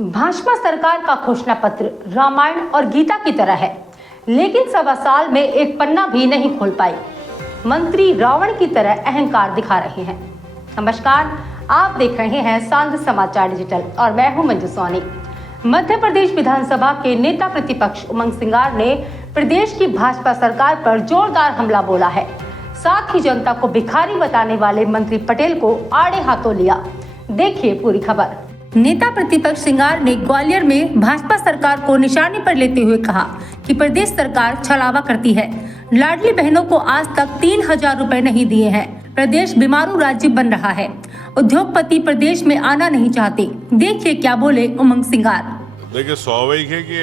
भाजपा सरकार का घोषणा पत्र रामायण और गीता की तरह है, लेकिन 1.25 साल में एक पन्ना भी नहीं खोल पाई। मंत्री रावण की तरह अहंकार दिखा रहे हैं। नमस्कार, आप देख रहे हैं सांझ समाचार डिजिटल और मैं हूं मंजू सोनी। मध्य प्रदेश विधानसभा के नेता प्रतिपक्ष उमंग सिंगार ने प्रदेश की भाजपा सरकार पर जोरदार हमला बोला है। साथ ही जनता को भिखारी बताने वाले मंत्री पटेल को आड़े हाथों लिया। देखिए पूरी खबर। नेता प्रतिपक्ष सिंगार ने ग्वालियर में भाजपा सरकार को निशाने पर लेते हुए कहा कि प्रदेश सरकार छलावा करती है। लाडली बहनों को आज तक 3000 रुपए नहीं दिए हैं। प्रदेश बीमारू राज्य बन रहा है। उद्योगपति प्रदेश में आना नहीं चाहते। देखिए क्या बोले उमंग सिंगार। देखिए, स्वाभाविक है कि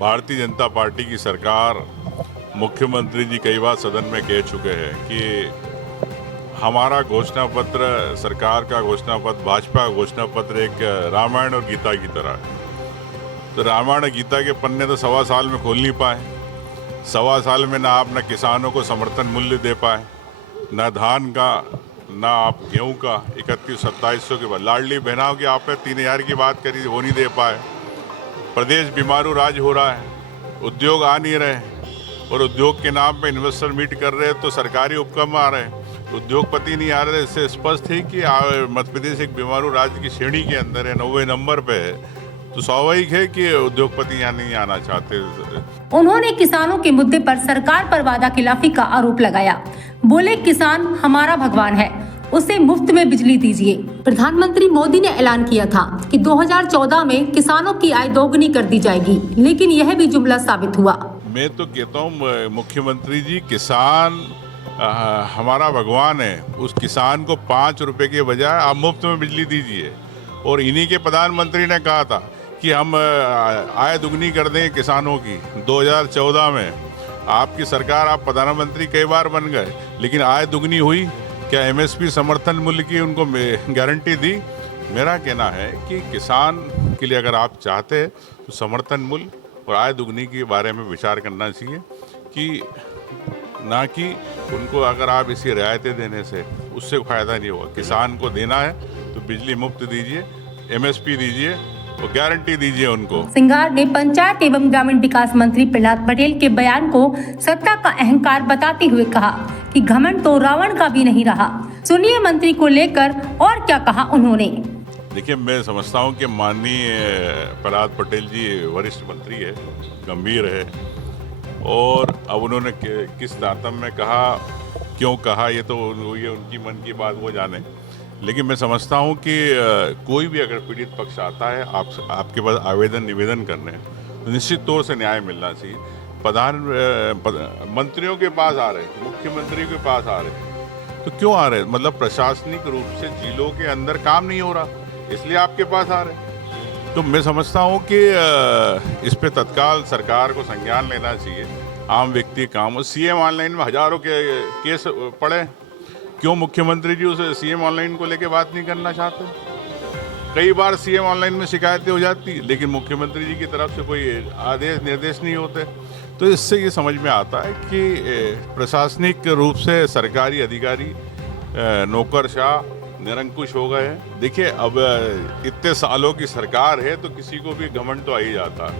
भारतीय जनता पार्टी की सरकार, मुख्यमंत्री जी कई बार सदन में कह चुके हैं कि हमारा घोषणा पत्र, सरकार का घोषणा पत्र, भाजपा का घोषणा पत्र एक रामायण और गीता की तरह है। तो रामायण और गीता के पन्ने तो 1.25 साल में खोल नहीं पाए। 1.25 साल में ना आप किसानों को समर्थन मूल्य दे पाए, ना धान का, ना आप गेहूं का 31-2700 के बाद। लाडली बहनों की आपने 3000 की बात करी, वो नहीं दे पाए। प्रदेश बीमारू राज्य हो रहा है, उद्योग आ नहीं रहे और उद्योग के नाम पे इन्वेस्टर मीट कर रहे हैं तो सरकारी उपक्रम आ रहे हैं, उद्योगपति नहीं आ रहे। इससे स्पष्ट है कि मध्य प्रदेश एक बीमारू राज्य की श्रेणी के अंदर है, 90 नंबर पे है। तो स्वाभाविक है कि उद्योगपति यहाँ नहीं आना चाहते। उन्होंने किसानों के मुद्दे पर सरकार पर वादा खिलाफी का आरोप लगाया। बोले, किसान हमारा भगवान है, उसे मुफ्त में बिजली दीजिए। प्रधानमंत्री मोदी ने ऐलान किया था कि 2014 में किसानों की आय दोगुनी कर दी जाएगी, लेकिन यह भी जुमला साबित हुआ। मैं तो कहता हूँ मुख्यमंत्री जी, किसान हमारा भगवान है। उस किसान को 5 रुपए के बजाय आप मुफ्त में बिजली दीजिए। और इन्हीं के प्रधानमंत्री ने कहा था कि हम आय दुगनी कर देंगे किसानों की। 2014 में आपकी सरकार, आप प्रधानमंत्री कई बार बन गए, लेकिन आय दुगनी हुई क्या? MSP समर्थन मूल्य की उनको गारंटी दी? मेरा कहना है कि किसान के लिए अगर आप चाहते हैं तो समर्थन मूल्य और आय दुगनी के बारे में विचार करना चाहिए, कि ना कि उनको अगर आप इसी रियायतें देने से उससे फ़ायदा नहीं होगा। किसान को देना है तो बिजली मुफ्त दीजिए, MSP दीजिए और गारंटी दीजिए उनको। सिंगार ने पंचायत एवं ग्रामीण विकास मंत्री प्रहलाद पटेल के बयान को सत्ता का अहंकार बताते हुए कहा कि घमंड तो रावण का भी नहीं रहा। सुनिए मंत्री को लेकर और क्या कहा उन्होंने। देखिए, मैं समझता हूँ कि माननीय प्रहलाद पटेल जी वरिष्ठ मंत्री है, गंभीर है, और अब उन्होंने किस तारतम्य में कहा, क्यों कहा, ये उनकी मन की बात वो जाने। लेकिन मैं समझता हूँ कि कोई भी अगर पीड़ित पक्ष आता है आपके पास आवेदन निवेदन करने, तो निश्चित तौर से न्याय मिलना चाहिए। मंत्रियों के पास आ रहे, मुख्यमंत्री के पास आ रहे, तो क्यों आ रहे? मतलब प्रशासनिक रूप से जिलों के अंदर काम नहीं हो रहा, इसलिए आपके पास आ रहे। तो मैं समझता हूँ कि इस पे तत्काल सरकार को संज्ञान लेना चाहिए। आम व्यक्ति काम, CM ऑनलाइन में हजारों के केस पड़े, क्यों मुख्यमंत्री जी उस CM ऑनलाइन को लेके बात नहीं करना चाहते? कई बार CM ऑनलाइन में शिकायतें हो जाती, लेकिन मुख्यमंत्री जी की तरफ से कोई आदेश निर्देश नहीं होते। तो इससे ये समझ में आता है कि प्रशासनिक रूप से सरकारी अधिकारी नौकरशाह निरंकुश हो गए हैं। देखिए, अब इतने सालों की सरकार है तो किसी को भी घमंड तो आ ही जाता है।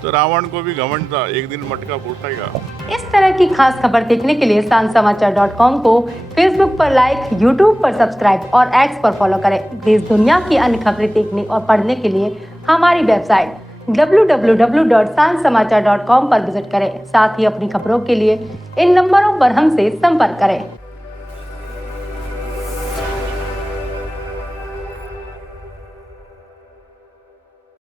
तो रावण को भी घमंड था, एक दिन मटका फूटेगा। इस तरह की खास खबर देखने के लिए सांझसमाचार.com को फेसबुक पर लाइक, यूट्यूब पर सब्सक्राइब और X पर फॉलो करें। देश दुनिया की अन्य खबरें देखने और पढ़ने के लिए हमारी वेबसाइट www.sanjsamaachar.com पर विजिट करें। साथ ही अपनी खबरों के लिए इन नंबरों पर हमसे संपर्क करें।